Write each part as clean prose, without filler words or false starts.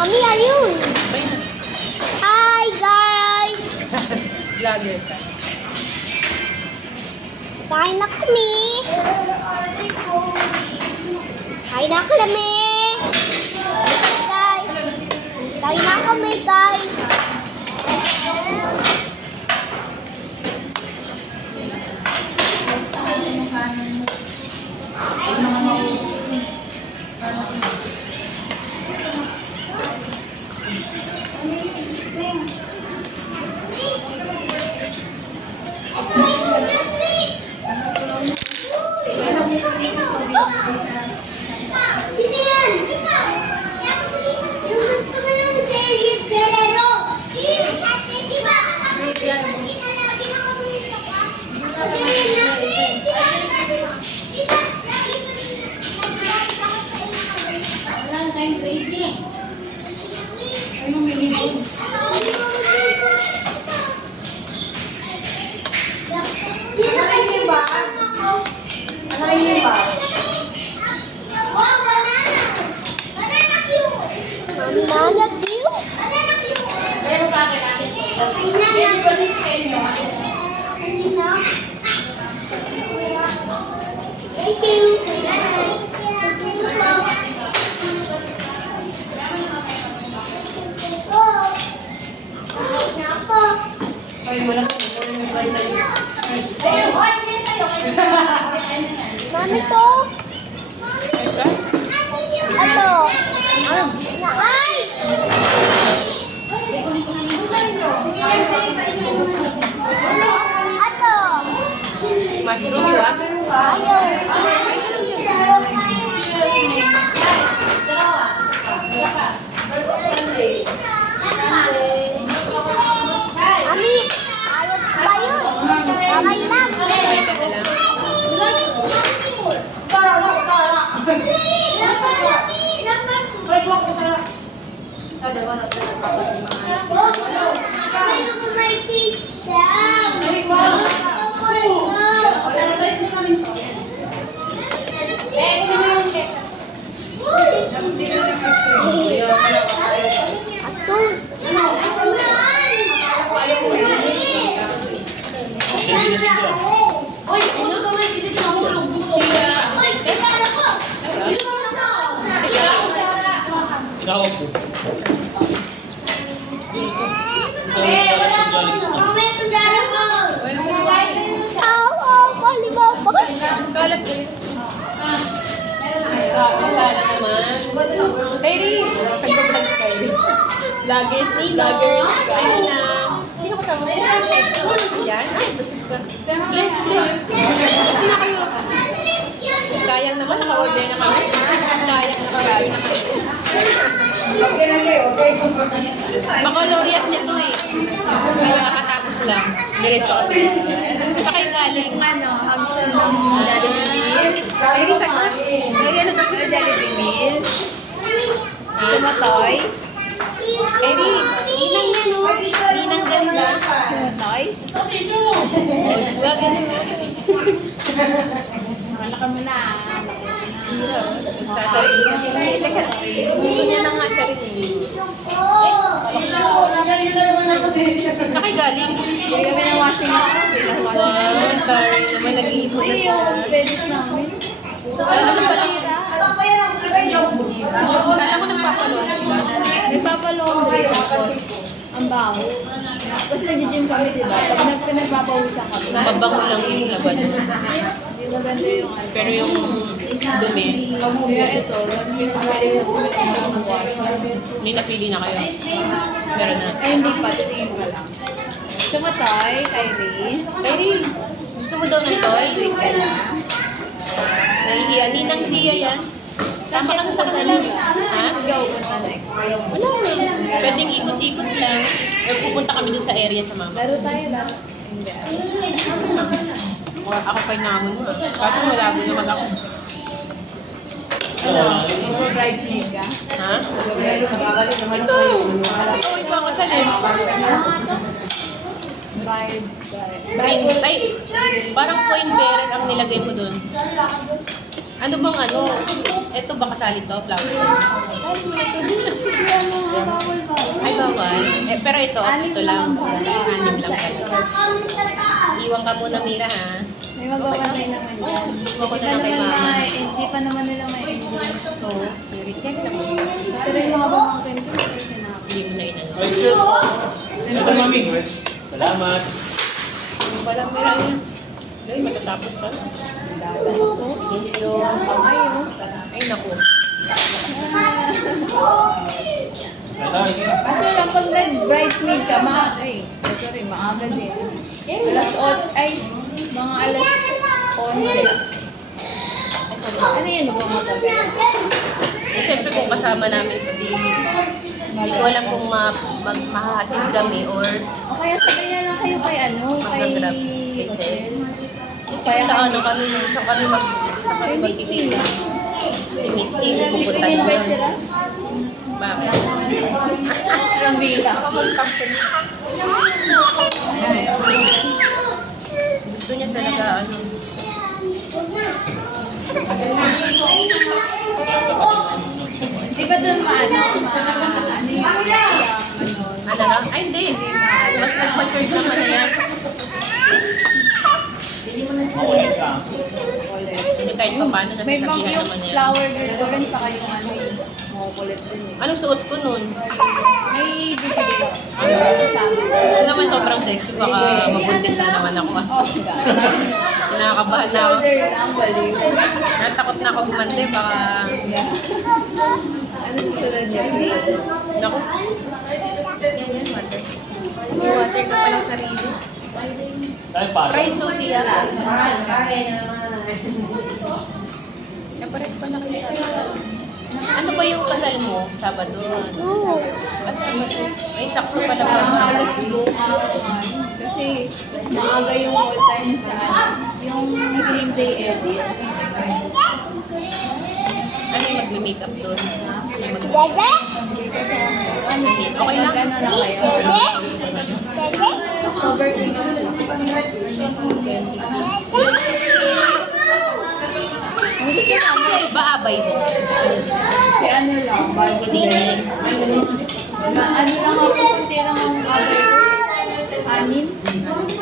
Mommy, ayun. Hi, guys. Vlogger ka. Kain na kami. Kain na kami. Guys. Kain na kami, guys. Sino yan? Yung gusto mo yung series Guerrero. Kasi di ba? Banana cue? Thank you. Mami to. Ano? Ay! Ano? Mushroom, di ba? Ayaw. Mami, ayaw pa yun. Kamay lang. Asus. Tinawag ko. Kalat ko yun. Masala naman. Kairi! Nagpa-vlog kayo. Vloggers, vloggers. Kayo na. Sino ka tama? Yan? Ay, basis ka. Bless, bless. Sino kayo? Sayang naman, naka-order na kami. Sayang, naka-order na kami. Baccalaureate niya to eh. Kaya katapos lang. Diretso kami. Sa kayo galing? Ano? Hamson ng Jollibee Meal. Ay, sagot. Ay, ano ba yung Jollibee Meal? Sumatoy. Eri, ninang yan o. Ninang ganda. Sumatoy. Wag ano. Malaka mo na. Sasarili mo din. Teka, gusto niya na nga siya rin eh. Saan kayo galing? Hindi kami ng washing machine. Wow, sorry naman nag-iipon na siya. Credit namin. Ano ba tira? Saan ako nagpapalong? Nagpapalaundry tapos ang baho. Tapos nag-gym kami, diba? Pag pinagpapawisan kami. Mabango lang yung laban. Hindi maganda yung ano. Pero yung dumi, Kaya ito, yung pwede mo wash. may napili na kayo. Meron na. Ay, hindi pa. Tingin ko lang. Sumatay, Kyrie. Kyrie, gusto mo daw ng toy? Wait ka na. Nahihiya. Ninang siya yan. Tama lang sa kanila. Ha? Go, punta next. Wala eh. Pwedeng ikot-ikot lang. Or pupunta kami dun sa area sa mama. Laro tayo ba? Hindi. Ako pa yung namon mo. Kaso malabo naman ako. Ano? Mag-bridesmaid ka? Ha? Mag-bridesmaid ka? Ito! Ito, ito ang kasal eh. Bride. Ay, parang coin bearer ang nilagay mo dun. Ano bang ano? Ito ba kasali to? Flower? Kasali mo ito. pero ito lang. Anim lang pala. Kami sa taas. Iwan ka muna, Mira, ha? May magpapantay naman yan. Iwan ko na lang kay mama. Hindi pa naman nila may Oo, i-recheck lang. pero yung mga pamangkin ko, may sinabi. Hindi mo na inano. Ay, sir. Ito, mami. Salamat. Walang Mira yan. Ay, matatapos ka. Hindi yun. Ay, naku. Kasi lang pag nag-bridesmaid ka, maaga din. Alas 8, ay, mga alas 11. Ano yan, lumamatabi? Eh, syempre kung kasama namin ito, hindi ko alam kung mahahatid kami or O kaya sabi niya lang kayo kay Mag-grab. kay Josel. kaya sa ano kami, sa kami magkikita. Si Mitzi, pupunta In-invite si doon. Ras? Bakit? Ang bila. Baka mag-company. Gusto niya talaga, ano. Di ba doon ano yung Ano na? Ay, hindi. Mas nag-mature naman na yan. Makulit ka. Hindi kahit pa paano may pang nasasabihan yung naman niya. flower girl ko rin saka yung makukulit din eh. Anong suot ko nun? May bibili ko. Ano? Sabi. Hindi naman sobrang sexy. Baka mabuntis na naman ako. Oh, God. Nakakabahan na ako. Shoulder lang, baliw. Natakot na ako gumante. Baka... Yeah. Ano susunod niya? Naku. Yan, water. May water ka palang sarili. Tayo pa. Try sushi yan. Napares pa na kayo sa ano ba yung kasal mo? Sabado? Oo. Ay, sakto pala Parang ba? halos buong kasi maaga yung all time sa yung same day edit. Ano yung magme-makeup doon? May mag- Dede? Kasi Okay lang. Ano lang kayo? Dede? October 26. Ang gusto namin, Baabay mo. si ano lang, birthday. Ano lang ako, kunti lang ang abay ko. 6.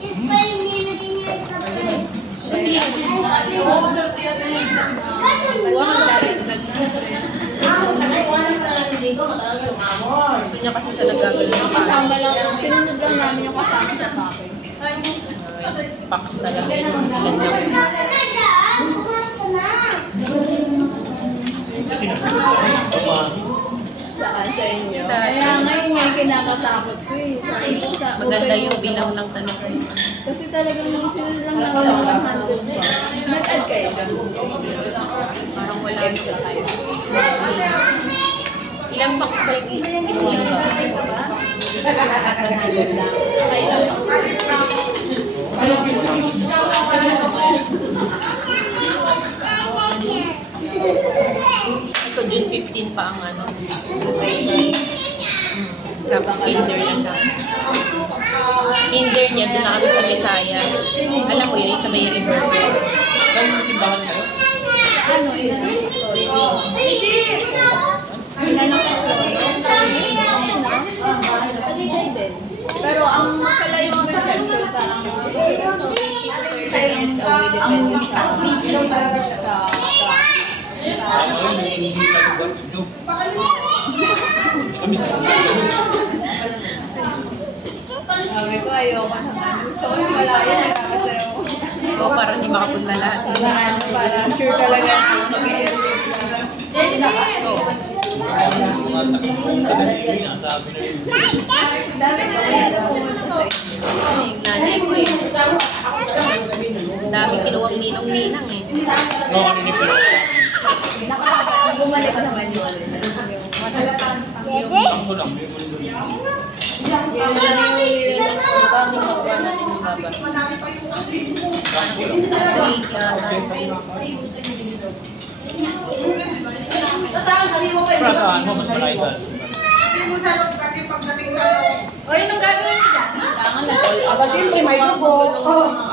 Is pa yung nilagay niya sa press. Kasi gusto niya kasi siya nagagawin ng Kasama lang, sinunod lang namin yung kasama sa pakin. Pax talaga. Ganda. Kasi nagsasabi. Saan sa inyo? Kaya ngayon nga yung kinakatakot ko eh. Sa Maganda open yung mo. bilang ng tanong. Kasi talagang sinunod lang namin yung 100 pa. Nag-add kayo ba? Parang wala. Extra kayo. Ilang box ba yung inuwi ba? Kailan box? Ito, June 15 pa ang ano. Tapos kinder na siya. Kinder niya, doon na kami sa Misaya. Alam mo yun, sa may river. Saan yung simbahan niyo? Ano yun? Pinanong ko. Pagigay din. Pero ang kalayuan ng center parang 30 minutes away depende sa traffic. Ano yun? Hindi nag-work to do. Kami Sabi ko ayoko naman. Gusto ko yung malayo nakakasayaw ko. O, para di makapunta lahat. Para ano, para sure talaga na mag-i-edit. Oo. Sabi na yun. Dami ko kaya pumunta sa inyo. Yung nanay ko eh. Ang dami kinuwang ninong-ninang eh. No, kanina pero. Bumalik naman yun. Dede? Ako lang, may mundo yun. Paano makuha natin yung baba? Ako lang. Para saan mo, mas malaki ba? Kailangan na call. Aba, siyempre, may dugo.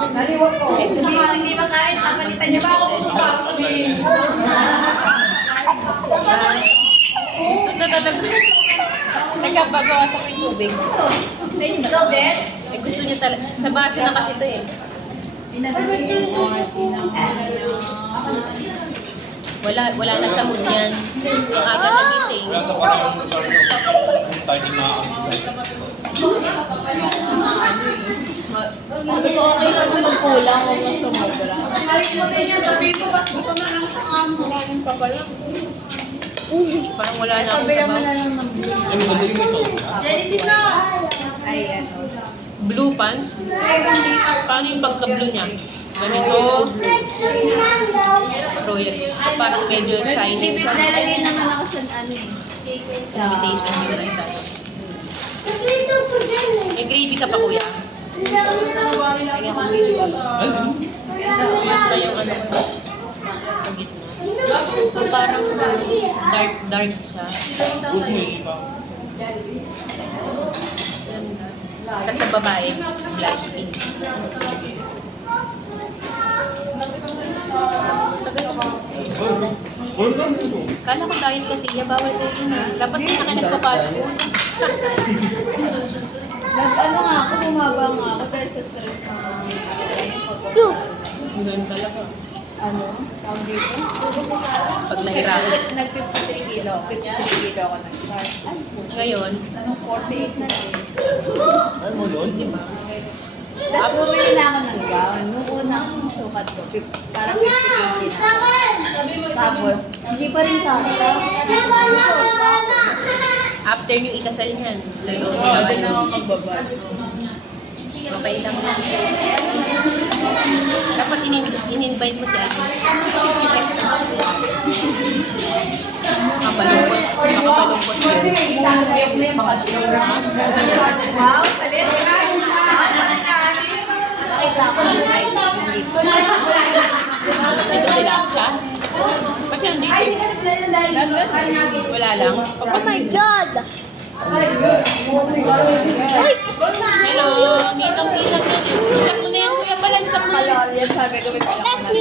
Naliwag ko. Eh, Hindi makain, papalitan niya ba ako kung Ito na talaga. Nagkapagawa sa may tubig. Ikaw din? Eh, gusto niya talaga. Sa baso na kasi ito eh. Wala na sa mood yan. Ang aga nagising. Wala sa panahon ng tayo di maaamit. Okay lang naman kulang, huwag lang sumobra. Balik mo din yan. Sabi ko, ba't buto na lang sa kamo? Maraming pa pala. Parang wala na akong Tabihan mo sabaw. na lang ng blue. Ay, maganda yung ito. Genesis na! Ay, ano. Blue pants? Paano yung pagka-blue niya? Ganito, royal. So, parang medyo shiny. Nalalagay naman ako sa ano eh. Sa... Invitation nila isa. Ito po din eh. May gravy ka pa, kuya? Kaya kung gravy ka. Ay, ano? Yun na yung ano. Sa gitna. So, parang dark siya. Good mo iba. Tapos sa babae, blush pink. Kala ko diet kasi, bawal sa yun. Dapat hindi na ka nagpa-fast food. Ano nga ako, bumaba nga ako dahil sa stress ng Ganun talaga. ano, tawag dito? Pag nahirapan. Nag-53 kilo. 53 kilo ako nag-start. Ay, Ngayon, anong 48 na eh. Ay, mo doon? Tapos bumili na ako ng gown. Nung unang sukat ko, parang 50 kg na. Tapos, hindi pa rin kaya. after nyo ikasal niyan, lalo Oo, na doon ako ano, magbabad. okay lang yan. Dapat in-invite mo si Ate. Makabalungkot. Makabalungkot yun. Wow, talit. Nakita ko na ay hindi. Ito nila siya. Ba't yan dito? Wala lang. Oh my God! Hello, ninang-ninang yan. Stop mo na yan, kuya pala. Stop mo na yan. Kalorya, sabi ko may pala